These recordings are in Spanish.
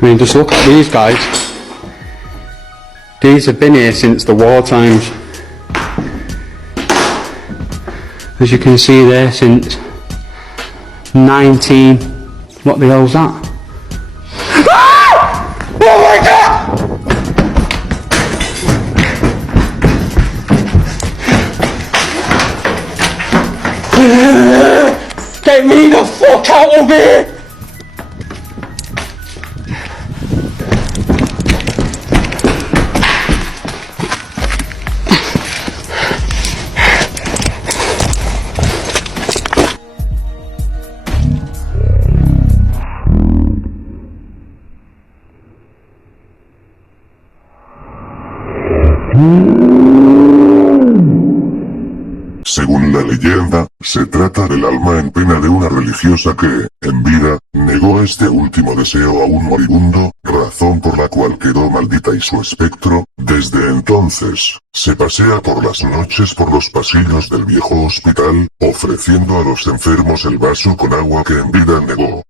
I mean, just look at these guys. These have been here since the war times. As you can see there, since 19... What the hell's that? Ah! Oh my god! Get me the fuck out of here! Según la leyenda, se trata del alma en pena de una religiosa que, en vida, negó este último deseo a un moribundo, razón por la cual quedó maldita y su espectro, desde entonces, se pasea por las noches por los pasillos del viejo hospital, ofreciendo a los enfermos el vaso con agua que en vida negó.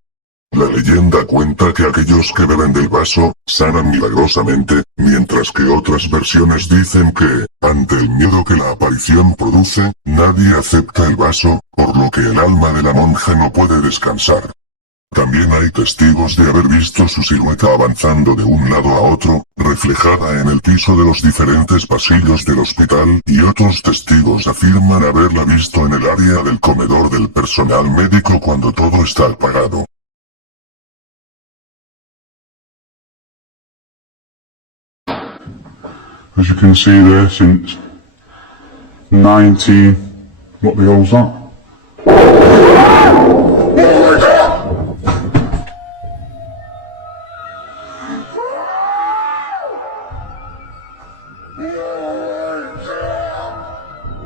La leyenda cuenta que aquellos que beben del vaso, sanan milagrosamente, mientras que otras versiones dicen que, ante el miedo que la aparición produce, nadie acepta el vaso, por lo que el alma de la monja no puede descansar. También hay testigos de haber visto su silueta avanzando de un lado a otro, reflejada en el piso de los diferentes pasillos del hospital, y otros testigos afirman haberla visto en el área del comedor del personal médico cuando todo está apagado. As you can see there, since 19... What the hell's that?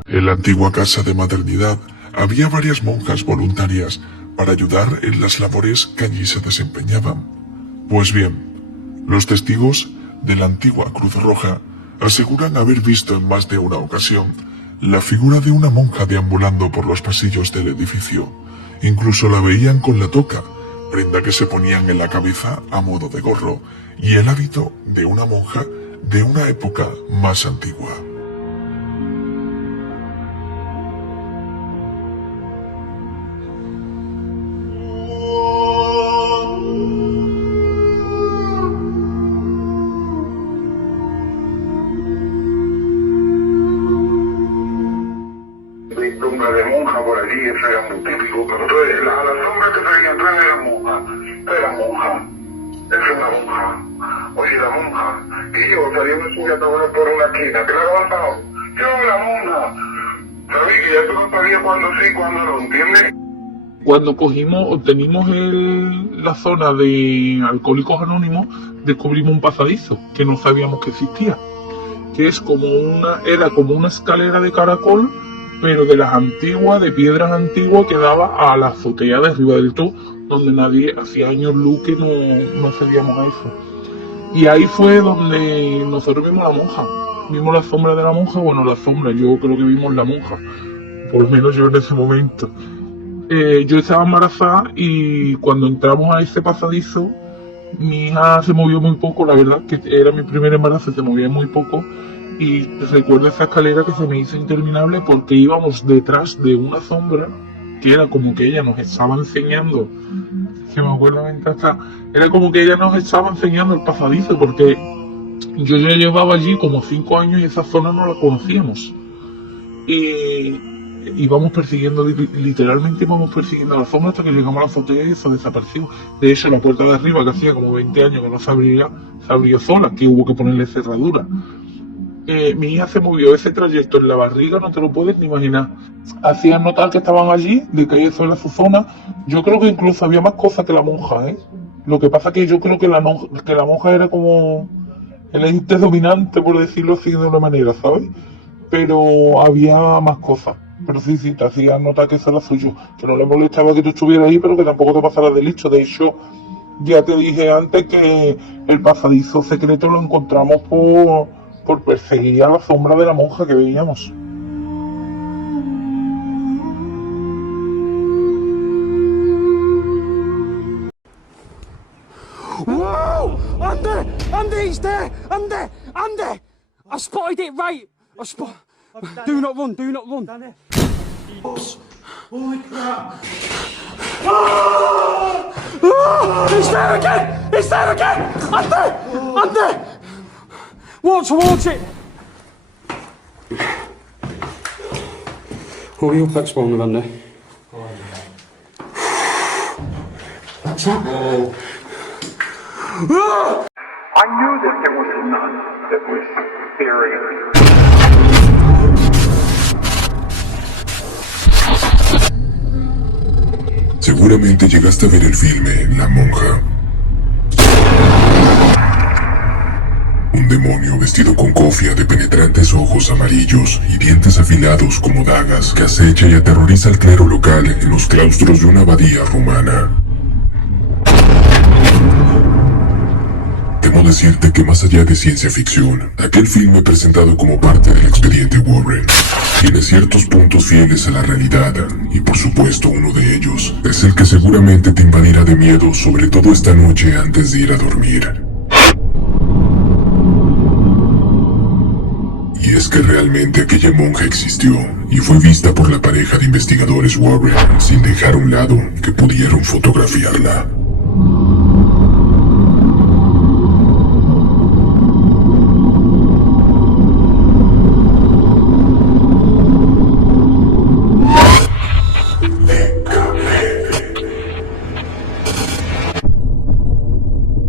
En la antigua casa de maternidad había varias monjas voluntarias para ayudar en las labores que allí se desempeñaban. Pues bien, los testigos de la antigua Cruz Roja aseguran haber visto en más de una ocasión la figura de una monja deambulando por los pasillos del edificio. Incluso la veían con la toca, prenda que se ponían en la cabeza a modo de gorro, y el hábito de una monja de una época más antigua. De monja por allí, eso era muy típico, pero entonces a las sombras que se veían atrás eran monjas, esa es la monja, oye la monja, y yo saliendo suya por una esquina, ¿qué le ha pasado? Yo la monja, sabí que ya tú no sabías cuándo sí, cuándo no, ¿entiendes? Cuando obtenimos la zona de Alcohólicos Anónimos, descubrimos un pasadizo que no sabíamos que existía, que es era como una escalera de caracol, pero de las antiguas, de piedras antiguas, que daba a la azotea de arriba del todo, donde nadie, hacía años luz que no accedíamos a eso. Y ahí fue donde nosotros vimos la monja, vimos la sombra de la monja, bueno, la sombra, yo creo que vimos la monja, por lo menos yo en ese momento. Yo estaba embarazada y cuando entramos a ese pasadizo, mi hija se movió muy poco, la verdad, que era mi primer embarazo, se movía muy poco. Y recuerdo esa escalera que se me hizo interminable porque íbamos detrás de una sombra que era como que ella nos estaba enseñando, que me acuerdo mientras era como que ella nos estaba enseñando el pasadizo, porque yo ya llevaba allí como 5 años y esa zona no la conocíamos. Y íbamos persiguiendo, literalmente íbamos persiguiendo a la sombra hasta que llegamos a la azotea y eso desapareció. De hecho, la puerta de arriba, que hacía como 20 años que no se abrió sola, que hubo que ponerle cerradura. Mi hija se movió ese trayecto en la barriga, no te lo puedes ni imaginar. Hacían notar que estaban allí, de que eso era su zona. Yo creo que incluso había más cosas que la monja, ¿eh? Lo que pasa que yo creo que la monja era como el ente dominante, por decirlo así de una manera, ¿sabes? Pero había más cosas. Pero sí, te hacían notar que eso era suyo. Que no le molestaba que tú estuvieras ahí, pero que tampoco te pasaras de listo. De hecho, ya te dije antes que el pasadizo secreto lo encontramos por perseguir a la sombra de la monja que veíamos. Whoa! Andy, he's there! Andy! I spotted it right! Do not run, do not run! Holy crap! He's there again! He's there again! Andy! Watch it! Oh, you're back spawn, Andy. What's that? I knew that there was a nun that was buried. Seguramente llegaste a ver el filme La Monja. Un demonio vestido con cofia de penetrantes ojos amarillos y dientes afilados como dagas que acecha y aterroriza al clero local en los claustros de una abadía rumana. Temo decirte que más allá de ciencia ficción, aquel filme presentado como parte del expediente Warren tiene ciertos puntos fieles a la realidad, y por supuesto uno de ellos es el que seguramente te invadirá de miedo, sobre todo esta noche antes de ir a dormir. Y es que realmente aquella monja existió y fue vista por la pareja de investigadores Warren sin dejar a un lado que pudieron fotografiarla.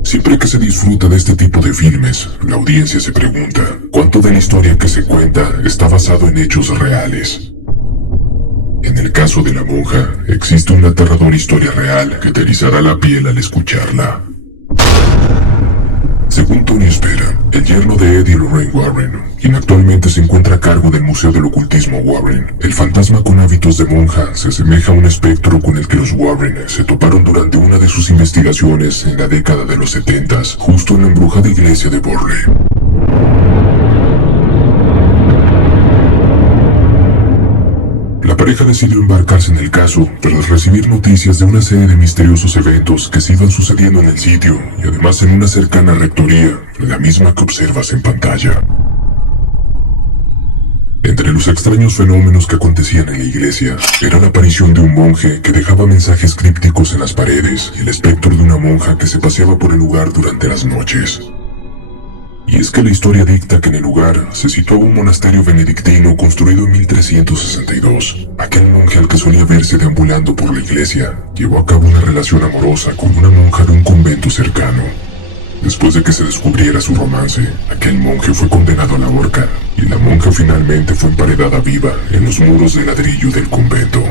Siempre que se disfruta de este tipo de filmes, la audiencia se pregunta cuánto de la historia que se cuenta está basado en hechos reales. En el caso de la monja, existe una aterradora historia real que te erizará la piel al escucharla. Según Tony Spera, el yerno de Ed y Lorraine Warren, quien actualmente se encuentra a cargo del Museo del Ocultismo Warren, el fantasma con hábitos de monja se asemeja a un espectro con el que los Warren se toparon durante una de sus investigaciones en la década de los 70s, justo en la embrujada iglesia de Borley. La pareja decidió embarcarse en el caso tras recibir noticias de una serie de misteriosos eventos que se iban sucediendo en el sitio y además en una cercana rectoría, la misma que observas en pantalla. Entre los extraños fenómenos que acontecían en la iglesia era la aparición de un monje que dejaba mensajes crípticos en las paredes y el espectro de una monja que se paseaba por el lugar durante las noches. Y es que la historia dicta que en el lugar se situaba un monasterio benedictino construido en 1362. Aquel monje al que solía verse deambulando por la iglesia llevó a cabo una relación amorosa con una monja de un convento cercano. Después de que se descubriera su romance, aquel monje fue condenado a la horca y la monja finalmente fue emparedada viva en los muros de ladrillo del convento.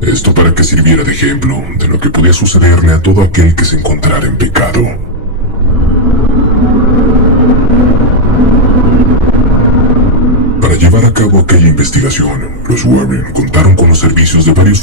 Esto para que sirviera de ejemplo de lo que podía sucederle a todo aquel que se encontrara en pecado. Para llevar a cabo aquella investigación, los Warren contaron con los servicios de varios